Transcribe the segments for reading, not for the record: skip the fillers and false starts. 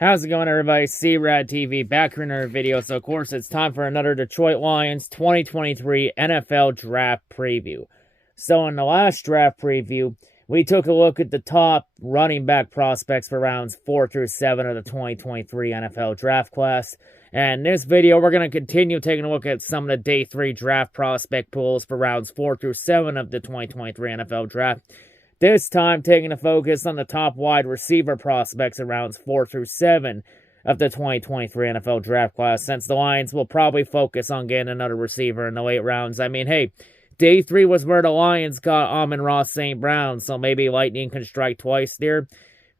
How's it going, everybody? C-RadTV back here in another video. So, of course, it's time for another Detroit Lions 2023 NFL Draft Preview. So, in the last draft preview, we took a look at the top running back prospects for rounds 4 through 7 of the 2023 NFL Draft class. And in this video, we're going to continue taking a look at some of the Day 3 draft prospect pools for rounds 4 through 7 of the 2023 NFL Draft. This time, taking a focus on the top wide receiver prospects in rounds 4 through 7 of the 2023 NFL Draft class, since the Lions will probably focus on getting another receiver in the late rounds. I mean, hey, Day 3 was where the Lions got Amon-Ra St. Brown, so maybe lightning can strike twice there.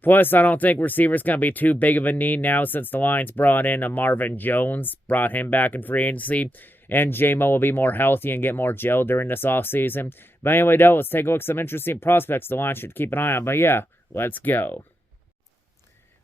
Plus, I don't think receiver's going to be too big of a need now, since the Lions brought in a Marvin Jones, brought him back in free agency, and J-Mo will be more healthy and get more gel during this offseason. But anyway, though, let's take a look at some interesting prospects the Lions should keep an eye on. But yeah, let's go.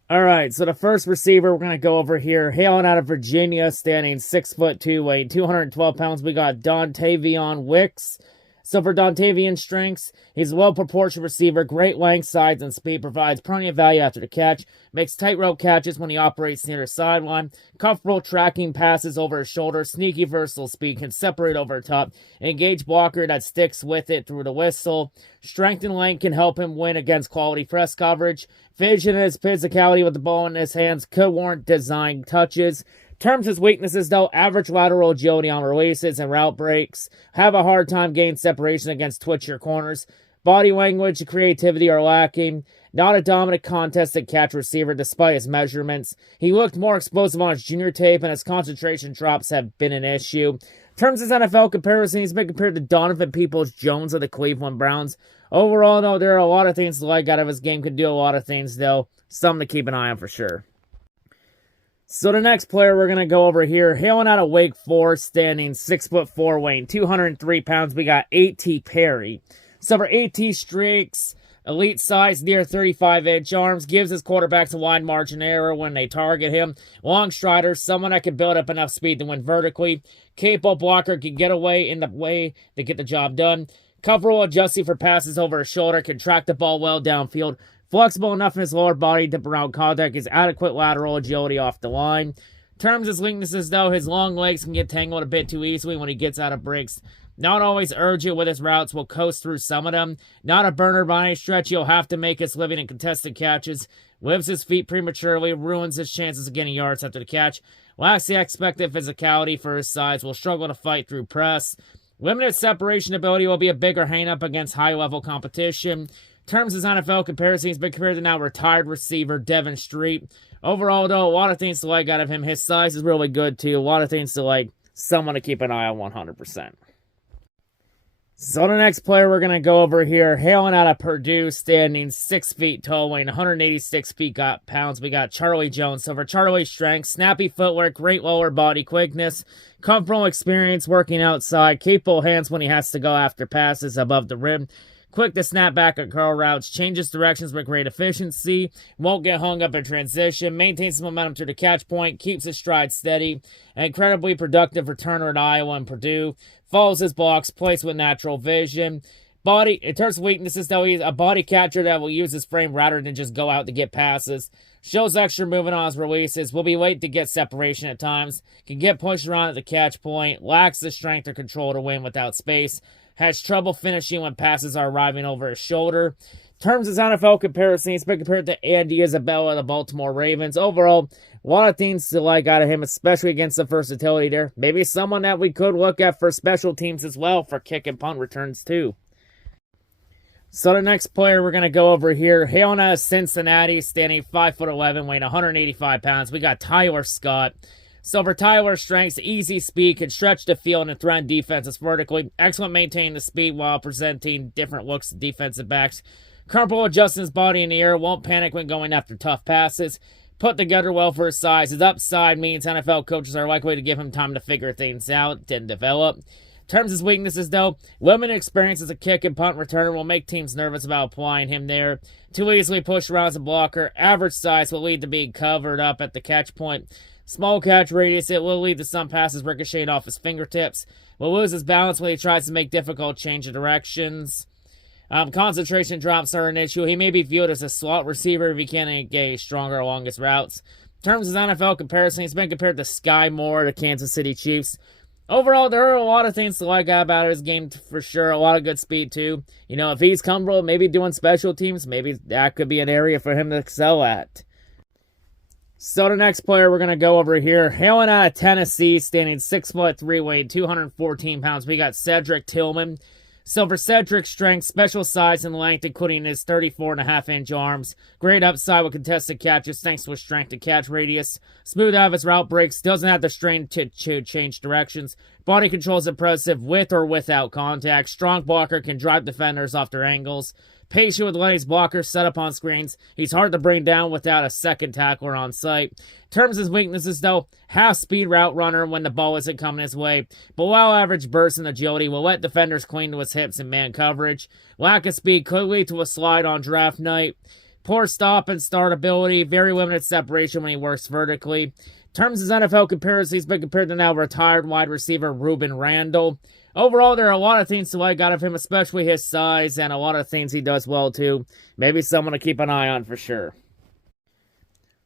Alright, so the first receiver we're going to go over here, hailing out of Virginia, standing 6'2", weighing 212 pounds, we got Dontavion Wicks. So for Dontavian's strengths, he's a well-proportioned receiver, great length, size, and speed, provides plenty of value after the catch, makes tightrope catches when he operates near the sideline, comfortable tracking passes over his shoulder, sneaky versatile speed, can separate over the top, engage blocker that sticks with it through the whistle, strength and length can help him win against quality press coverage, vision and his physicality with the ball in his hands could warrant design touches. Terms his weaknesses, though, average lateral agility on releases and route breaks, have a hard time gaining separation against twitchier corners, body language and creativity are lacking, not a dominant contested catch receiver despite his measurements. He looked more explosive on his junior tape, and his concentration drops have been an issue. Terms his NFL comparison, he's been compared to Donovan Peoples-Jones of the Cleveland Browns. Overall, though, there are a lot of things to like out of his game, could do a lot of things, though. Something to keep an eye on for sure. So the next player we're going to go over here, hailing out of Wake Forest, standing 6'4", weighing 203 pounds, we got A.T. Perry. So for A.T. streaks, elite size, near 35-inch arms, gives his quarterbacks a wide margin of error when they target him. Long strider, someone that can build up enough speed to win vertically. Capable blocker, can get away in the way to get the job done. Comfortable adjusting for passes over his shoulder, can track the ball well downfield. Flexible enough in his lower body to around contact, his adequate lateral agility off the line. Terms his weaknesses, though, his long legs can get tangled a bit too easily when he gets out of breaks. Not always urgent with his routes, will coast through some of them. Not a burner by any stretch, he'll have to make his living in contested catches. Whips his feet prematurely, ruins his chances of getting yards after the catch. Lacks the expected physicality for his size, will struggle to fight through press. Limited separation ability will be a bigger hang-up against high-level competition. Terms his NFL comparison, he's been compared to now retired receiver Devin Street. Overall, though, a lot of things to like out of him. His size is really good, too. A lot of things to like. Someone to keep an eye on 100%. So the next player we're going to go over here, hailing out of Purdue, standing 6 feet tall, weighing 186 pounds, we got Charlie Jones. So for Charlie's strength, snappy footwork, great lower body quickness, comfortable experience working outside, capable hands when he has to go after passes above the rim, quick to snap back at curl routes, changes directions with great efficiency, won't get hung up in transition, maintains momentum to the catch point, keeps his stride steady, an incredibly productive returner at Iowa and Purdue, follows his blocks, plays with natural vision. In terms of weaknesses, though, he's a body catcher that will use his frame rather than just go out to get passes. Shows extra movement on his releases, will be late to get separation at times, can get pushed around at the catch point, lacks the strength or control to win without space, has trouble finishing when passes are arriving over his shoulder. Terms his NFL comparison, he's been compared to Andy Isabella of the Baltimore Ravens. Overall, a lot of things to like out of him, especially against the versatility there. Maybe someone that we could look at for special teams as well, for kick and punt returns too. So the next player we're going to go over here, hailing out of Cincinnati, standing 5'11", weighing 185 pounds, we got Tyler Scott. So for Tyler's strengths, easy speed, can stretch the field and threaten defenses vertically. Excellent maintaining the speed while presenting different looks to defensive backs. Comfortable adjusting his body in the air, won't panic when going after tough passes. Put together well for his size. His upside means NFL coaches are likely to give him time to figure things out and develop. In terms of his weaknesses, though, limited experience as a kick and punt returner will make teams nervous about applying him there. Too easily pushed around as a blocker. Average size will lead to being covered up at the catch point. Small catch radius, it will lead to some passes ricocheting off his fingertips. Will lose his balance when he tries to make difficult change of directions. Concentration drops are an issue. He may be viewed as a slot receiver if he can't engage stronger along his routes. terms of NFL comparison, he's been compared to Sky Moore, the Kansas City Chiefs. Overall, there are a lot of things to like about his game for sure. A lot of good speed, too. You know, if he's comfortable maybe doing special teams, maybe that could be an area for him to excel at. So the next player we're going to go over here, hailing out of Tennessee, standing 6'3", weighing 214 pounds, we got Cedric Tillman. So for Cedric's strength, special size and length, including his 34.5-inch arms, great upside with contested catches thanks to his strength and catch radius, smooth out of his route breaks, doesn't have the strain to change directions, body control is impressive with or without contact, strong blocker, can drive defenders off their angles, patient with letting his blockers set up on screens. He's hard to bring down without a second tackler on site. In terms of his weaknesses, though, half-speed route runner when the ball isn't coming his way. Below average burst and agility will let defenders cling to his hips in man coverage. Lack of speed could lead to a slide on draft night. Poor stop and start ability. Very limited separation when he works vertically. In terms of his NFL comparison, he's been compared to now retired wide receiver Ruben Randall. Overall, there are a lot of things to like out of him, especially his size, and a lot of things he does well, too. Maybe someone to keep an eye on for sure.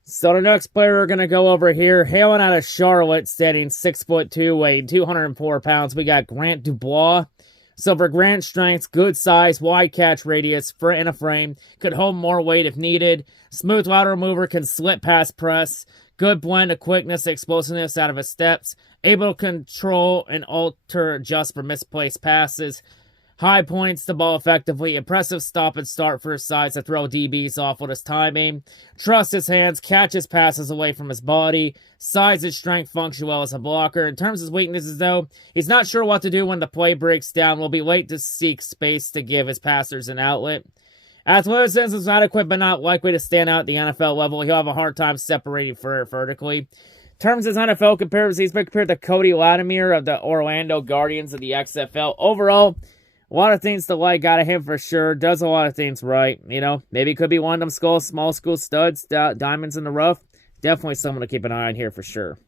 So the next player we're going to go over here, hailing out of Charlotte, standing 6'2", weighing 204 pounds, we got Grant Dubois. So for Grant's strengths, good size, wide catch radius, in a frame, could hold more weight if needed. Smooth lateral mover, can slip past press. Good blend of quickness and explosiveness out of his steps. Able to control and alter adjust for misplaced passes. High points the ball effectively. Impressive stop and start for his size to throw DBs off with his timing. Trust his hands. Catches passes away from his body. Size and strength function well as a blocker. In terms of his weaknesses, though, he's not sure what to do when the play breaks down. Will be late to seek space to give his passers an outlet. Athleticism is adequate but not likely to stand out at the NFL level. He'll have a hard time separating vertically. In terms of his NFL comparisons, he's been compared to Cody Latimer of the Orlando Guardians of the XFL. Overall, a lot of things to like out of him for sure. Does a lot of things right. You know, maybe could be one of them small school studs, diamonds in the rough. Definitely someone to keep an eye on here for sure.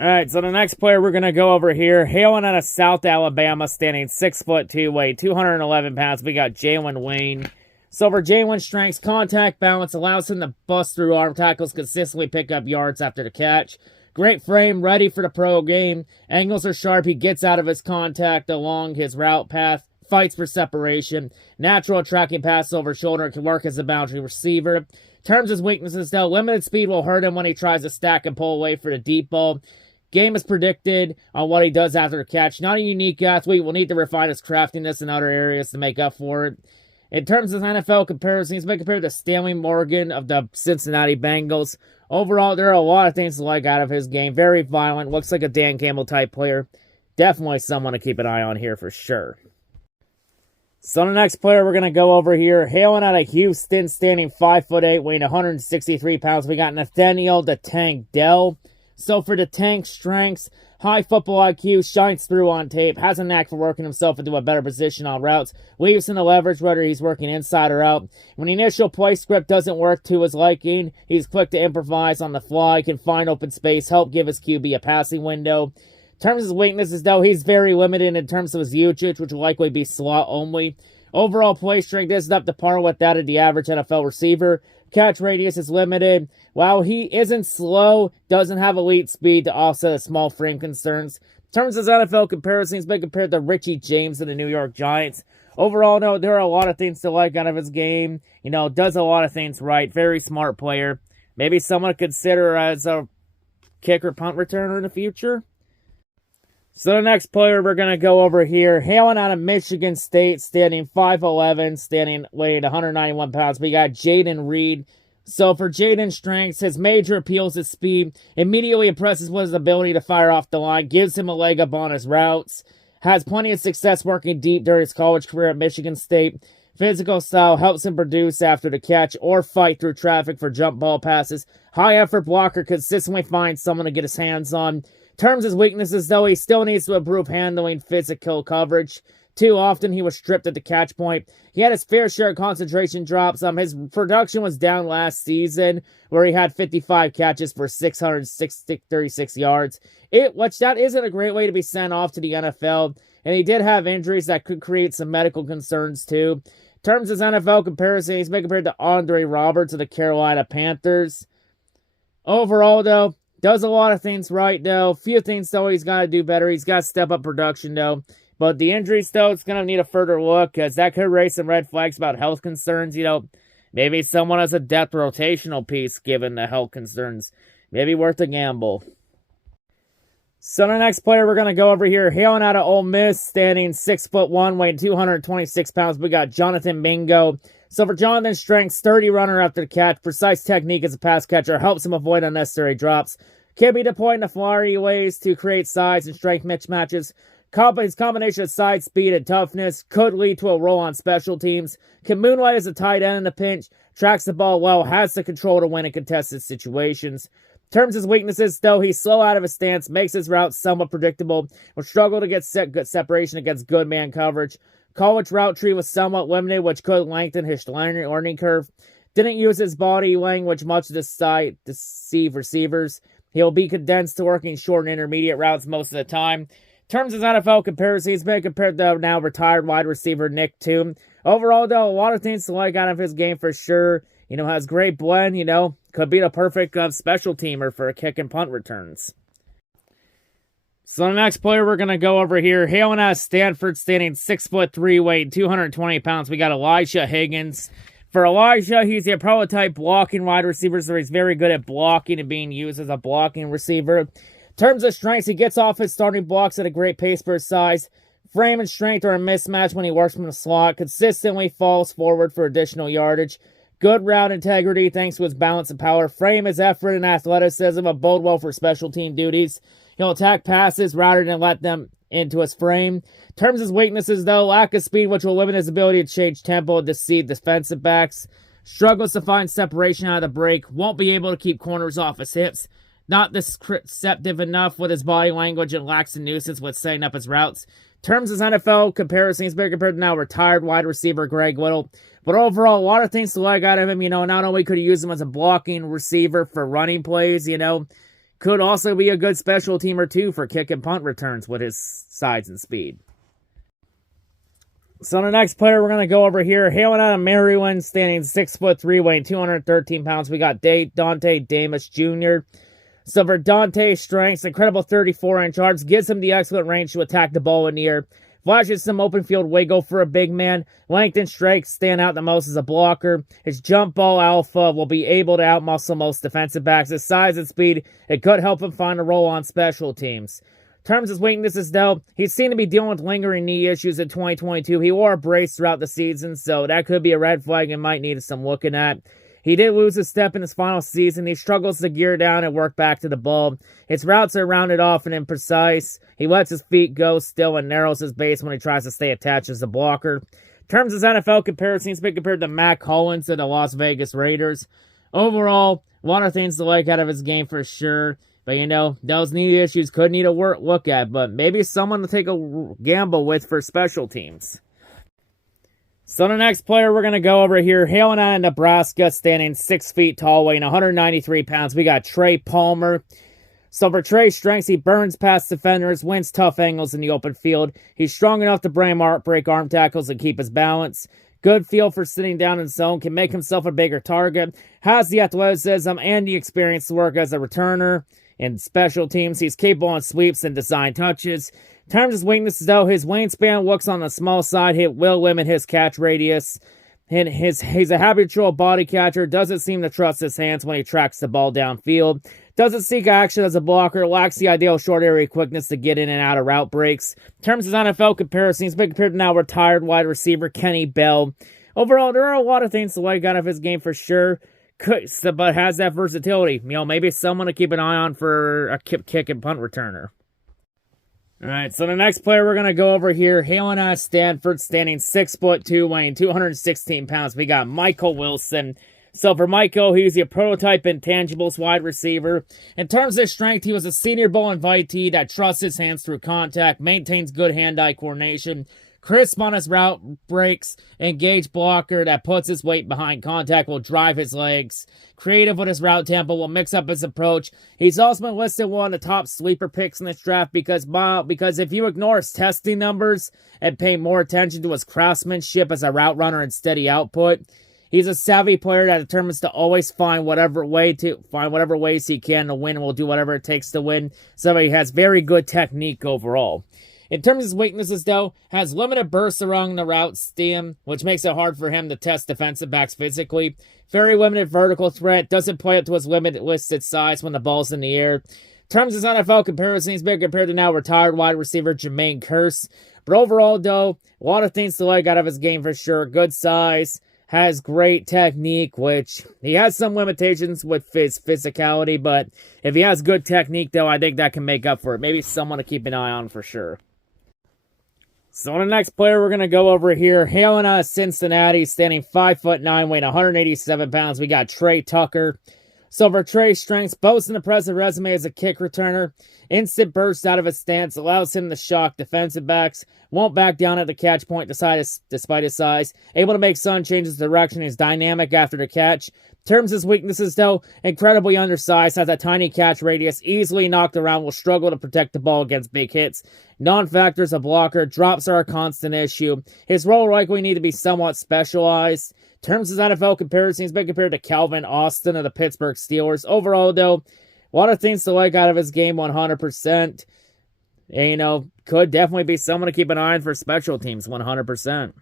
All right, so the next player we're going to go over here, hailing out of South Alabama, standing 6'2", weighing 211 pounds, we got Jalen Wayne. So for Jalen's strengths, contact balance allows him to bust through arm tackles, consistently pick up yards after the catch. Great frame, ready for the pro game. Angles are sharp, he gets out of his contact along his route path, fights for separation. Natural tracking pass over shoulder, can work as a boundary receiver. In terms of his weaknesses, though, limited speed will hurt him when he tries to stack and pull away for the deep ball. Game is predicted on what he does after the catch. Not a unique athlete. Will need to refine his craftiness in other areas to make up for it. In terms of NFL comparison, he's been compared to Stanley Morgan of the Cincinnati Bengals. Overall, there are a lot of things to like out of his game. Very violent. Looks like a Dan Campbell type player. Definitely someone to keep an eye on here for sure. So the next player we're going to go over here, hailing out of Houston, standing 5'8", weighing 163 pounds, we got Nathaniel the Tank Dell. So for the Tank's strengths, high football IQ, shines through on tape, has a knack for working himself into a better position on routes, leaves in the leverage whether he's working inside or out. When the initial play script doesn't work to his liking, he's quick to improvise on the fly, can find open space, help give his QB a passing window. In terms of his weaknesses, though, he's very limited in terms of his usage, which will likely be slot only. Overall play strength isn't up to par with that of the average NFL receiver. Catch radius is limited. While he isn't slow, doesn't have elite speed to offset his small frame concerns. In terms of his NFL comparison, he's been compared to Richie James of the New York Giants. Overall, no, there are a lot of things to like out of his game. You know, does a lot of things right. Very smart player. Maybe someone to consider as a kicker punt returner in the future. So the next player we're going to go over here, hailing out of Michigan State, standing 5'11", weighing 191 pounds. We got Jaden Reed. So for Jaden's strengths, his major appeal is his speed. Immediately impresses with his ability to fire off the line. Gives him a leg up on his routes. Has plenty of success working deep during his college career at Michigan State. Physical style helps him produce after the catch or fight through traffic for jump ball passes. High effort blocker consistently finds someone to get his hands on. Terms his weaknesses, though, he still needs to improve handling physical coverage. Too often, he was stripped at the catch point. He had his fair share of concentration drops. His production was down last season, where he had 55 catches for 636 yards. Which that isn't a great way to be sent off to the NFL. And he did have injuries that could create some medical concerns, too. In terms of his NFL comparison, he's been compared to Andre Roberts of the Carolina Panthers. Overall, though, does a lot of things right, though. Few things, though, he's got to do better. He's got to step up production, though. But the injuries, though, it's going to need a further look, because that could raise some red flags about health concerns. Maybe someone has a depth rotational piece given the health concerns. Maybe worth a gamble. So the next player we're going to go over here, hailing out of Ole Miss, standing 6'1", weighing 226 pounds. We got Jonathan Mingo. So for Jonathan's strength, sturdy runner after the catch, precise technique as a pass catcher, helps him avoid unnecessary drops. Can be deployed in the flary ways to create size and strength mismatches. His combination of size, speed, and toughness could lead to a role on special teams. Can moonlight as a tight end in a pinch, tracks the ball well, has the control to win in contested situations. In terms of his weaknesses, though, he's slow out of his stance, makes his routes somewhat predictable, will struggle to get good separation against good man coverage. College route tree was somewhat limited, which could lengthen his learning curve. Didn't use his body language much to deceive receivers. He'll be condensed to working short and intermediate routes most of the time. In terms of NFL comparison, he's been compared to now retired wide receiver Nick Toon. Overall, though, a lot of things to like out of his game for sure. Has great blend, could be the perfect special teamer for kick and punt returns. So the next player we're going to go over here, hailing out of Stanford, standing 6'3", weighing 220 pounds. We got Elijah Higgins. For Elijah, he's a prototype blocking wide receiver, so he's very good at blocking and being used as a blocking receiver. In terms of strengths, he gets off his starting blocks at a great pace for his size. Frame and strength are a mismatch when he works from the slot. Consistently falls forward for additional yardage. Good route integrity thanks to his balance and power. Frame his effort and athleticism will bode well for special team duties. He'll attack passes rather than let them into his frame. In terms of his weaknesses, though, lack of speed, which will limit his ability to change tempo and deceive defensive backs. Struggles to find separation out of the break. Won't be able to keep corners off his hips. Not deceptive enough with his body language and lacks a nuisance with setting up his routes. In terms of his NFL comparison, he's been compared to now retired wide receiver Greg Little. But overall, a lot of things to like out of him. Not only could he use him as a blocking receiver for running plays, could also be a good special teamer too for kick and punt returns with his size and speed. So the next player we're going to go over here, hailing out of Maryland, standing 6'3", weighing 213 pounds. We got Dante Damas Jr. So for Dante's strengths, incredible 34-inch arms, gives him the excellent range to attack the ball in the air. Flashes some open field wiggle for a big man. Length and strength stand out the most as a blocker. His jump ball alpha will be able to outmuscle most defensive backs. His size and speed, it could help him find a role on special teams. In terms of his weaknesses, though, he's seen to be dealing with lingering knee issues in 2022. He wore a brace throughout the season, so that could be a red flag and might need some looking at. He did lose a step in his final season. He struggles to gear down and work back to the ball. His routes are rounded off and imprecise. He lets his feet go still and narrows his base when he tries to stay attached as a blocker. In terms of his NFL comparison, he's been compared to Mac Hollins of the Las Vegas Raiders. Overall, a lot of things to like out of his game for sure. But, those knee issues could need a look at. But maybe someone to take a gamble with for special teams. So the next player we're going to go over here, hailing out of Nebraska, standing 6 feet tall, weighing 193 pounds. We got Trey Palmer. So for Trey's strengths, he burns past defenders, wins tough angles in the open field. He's strong enough to break arm tackles and keep his balance. Good feel for sitting down in zone, can make himself a bigger target. Has the athleticism and the experience to work as a returner. In special teams, he's capable on sweeps and design touches. In terms of his weaknesses, though, his wingspan looks on the small side. It will limit his catch radius. And he's a habitual body catcher. Doesn't seem to trust his hands when he tracks the ball downfield. Doesn't seek action as a blocker. Lacks the ideal short area quickness to get in and out of route breaks. In terms of his NFL comparison, he's been compared to now retired wide receiver Kenny Bell. Overall, there are a lot of things to like out of his game for sure. But has that versatility. Maybe someone to keep an eye on for a kick and punt returner. Alright, so the next player we're going to go over here, hailing out of Stanford, standing 6'2", weighing 216 pounds. We got Michael Wilson. So for Michael, he's a prototype intangibles wide receiver. In terms of his strength, he was a Senior Bowl invitee that trusts his hands through contact, maintains good hand-eye coordination, crisp on his route breaks, engaged blocker that puts his weight behind contact, will drive his legs. Creative with his route tempo, will mix up his approach. He's also been listed one of the top sleeper picks in this draft because if you ignore his testing numbers and pay more attention to his craftsmanship as a route runner and steady output, He's a savvy player that determines to always find whatever ways he can to win and will do whatever it takes to win. So he has very good technique overall. In terms of his weaknesses, though, has limited bursts along the route stem, which makes it hard for him to test defensive backs physically. Very limited vertical threat, doesn't play up to his limited listed size when the ball's in the air. In terms of his NFL comparison, he's been compared to now retired wide receiver Jermaine Kearse. But overall, though, a lot of things to like out of his game for sure. Good size, has great technique, which he has some limitations with his physicality, but if he has good technique, though, I think that can make up for it. Maybe someone to keep an eye on for sure. So the next player we're going to go over here, hailing out of Cincinnati, standing 5'9", weighing 187 pounds, we got Trey Tucker. So for Trey's strengths, boasts an impressive resume as a kick returner. Instant burst out of his stance allows him to shock defensive backs. Won't back down at the catch point despite his size. Able to make sudden changes of direction. He's dynamic after the catch. In terms of his weaknesses, though, incredibly undersized, has a tiny catch radius, easily knocked around, will struggle to protect the ball against big hits. Non-factors a blocker, drops are a constant issue. His role will likely need to be somewhat specialized. In terms of his NFL comparison, he's been compared to Calvin Austin of the Pittsburgh Steelers. Overall, though, a lot of things to like out of his game, 100%. And, could definitely be someone to keep an eye on for special teams, 100%.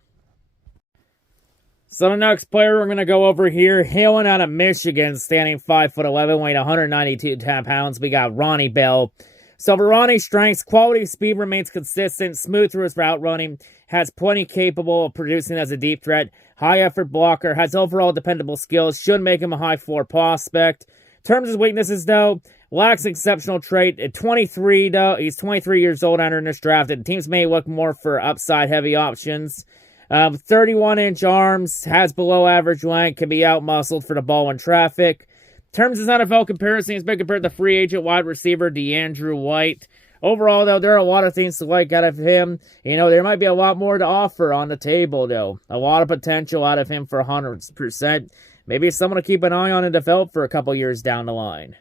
So the next player we're going to go over here, hailing out of Michigan, standing 5'11", weighing 192 pounds, we got Ronnie Bell. So for Ronnie's strengths, quality speed remains consistent, smooth through his route running, has plenty capable of producing as a deep threat, high effort blocker, has overall dependable skills, should make him a high floor prospect. In terms of his weaknesses, though, lacks exceptional trait. At 23, though, he's 23 years old entering this draft, and teams may look more for upside-heavy options. 31-inch arms, has below-average length, can be out-muscled for the ball in traffic. In terms of his NFL comparison, he's been compared to free agent wide receiver DeAndrew White. Overall, though, there are a lot of things to like out of him. There might be a lot more to offer on the table, though. A lot of potential out of him for 100%. Maybe someone to keep an eye on and develop for a couple years down the line.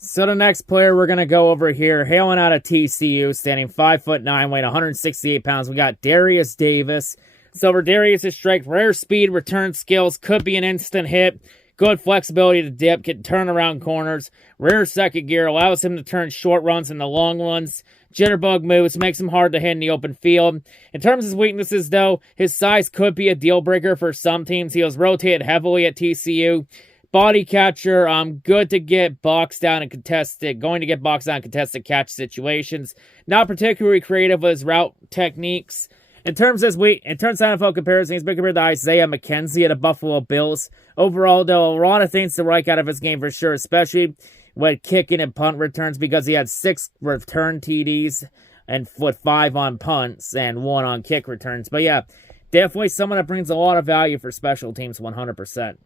So the next player we're going to go over here, hailing out of TCU, standing 5'9", weighing 168 pounds, we got Darius Davis. So for Darius' strength, rare speed, return skills, could be an instant hit. Good flexibility to dip, can turn around corners. Rare second gear, allows him to turn short runs into long ones. Jitterbug moves, makes him hard to hit in the open field. In terms of his weaknesses, though, his size could be a deal breaker for some teams. He was rotated heavily at TCU. Body catcher, good to get boxed down and contested, going to get boxed down in contested catch situations. Not particularly creative with his route techniques. In terms of NFL comparison, he's been compared to Isaiah McKenzie of the Buffalo Bills. Overall, though, a lot of things to like out of his game for sure, especially with kicking and punt returns, because he had 6 return TDs and with 5 on punts and 1 on kick returns. But yeah, definitely someone that brings a lot of value for special teams, 100%.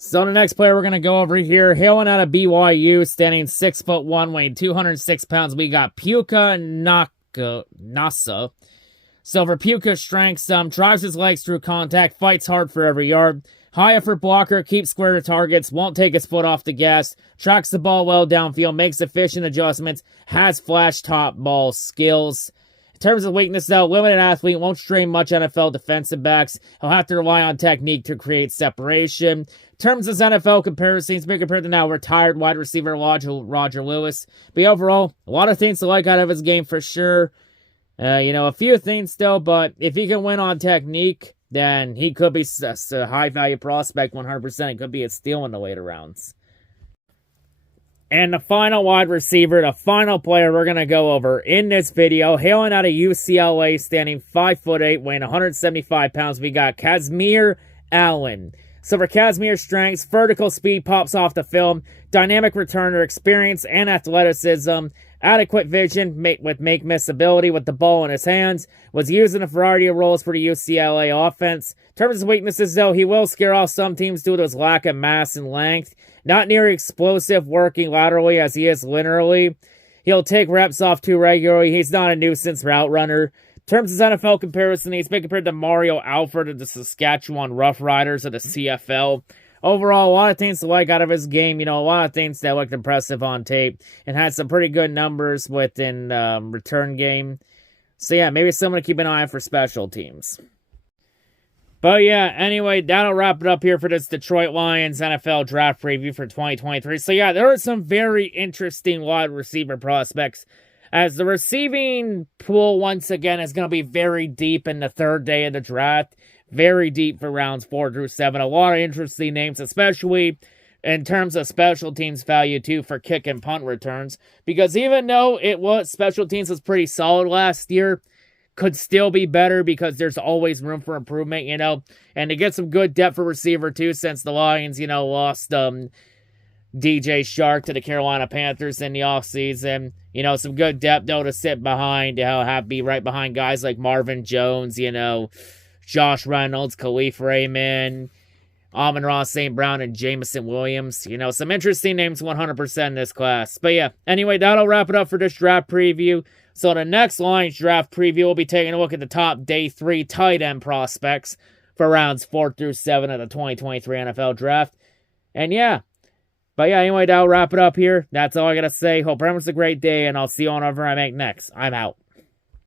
So the next player we're going to go over here, hailing out of BYU, standing 6'1", weighing 206 pounds, we got Puka Nasa. So for Puka's strengths, drives his legs through contact, fights hard for every yard. High effort blocker, keeps square to targets, won't take his foot off the gas, tracks the ball well downfield, makes efficient adjustments, has flash top ball skills. In terms of weakness, though, limited athlete, won't strain much NFL defensive backs. He'll have to rely on technique to create separation. In terms of his NFL comparison, he's been compared to now retired wide receiver Roger Lewis. But overall, a lot of things to like out of his game for sure. A few things still, but if he can win on technique, then he could be a high-value prospect 100%. It could be a steal in the later rounds. And the final wide receiver, the final player we're going to go over in this video, hailing out of UCLA, standing 5'8", weighing 175 pounds, we got Kazmeir Allen. So for Kazmeir's strengths, vertical speed pops off the film, dynamic returner, experience and athleticism, adequate vision with make-miss ability with the ball in his hands, was used in a variety of roles for the UCLA offense. In terms of weaknesses, though, he will scare off some teams due to his lack of mass and length. Not near explosive working laterally as he is linearly. He'll take reps off too regularly. He's not a nuisance route runner. In terms of his NFL comparison, he's been compared to Mario Alford of the Saskatchewan Roughriders of the CFL. Overall, a lot of things to like out of his game. A lot of things that looked impressive on tape and had some pretty good numbers within return game. So yeah, maybe someone to keep an eye on for special teams. But yeah, anyway, that'll wrap it up here for this Detroit Lions NFL draft preview for 2023. So yeah, there are some very interesting wide receiver prospects, as the receiving pool once again is going to be very deep in the third day of the draft. Very deep for rounds 4 through 7. A lot of interesting names, especially in terms of special teams value too for kick and punt returns. Because even though special teams was pretty solid last year, could still be better because there's always room for improvement, you know. And to get some good depth for receiver too, since the Lions, you know, lost DJ Shark to the Carolina Panthers in the offseason. You know, some good depth though to sit behind, to be right behind guys like Marvin Jones, you know, Josh Reynolds, Khalif Raymond, Amon-Ra St. Brown, and Jameson Williams. You know, some interesting names 100% in this class. But yeah, anyway, that'll wrap it up for this draft preview. So the next Lions draft preview, we'll be taking a look at the top day 3 tight end prospects for rounds 4 through 7 of the 2023 NFL draft. And yeah, but yeah, anyway, that'll wrap it up here. That's all I gotta say. Hope everyone's a great day, and I'll see you on whatever I make next. I'm out.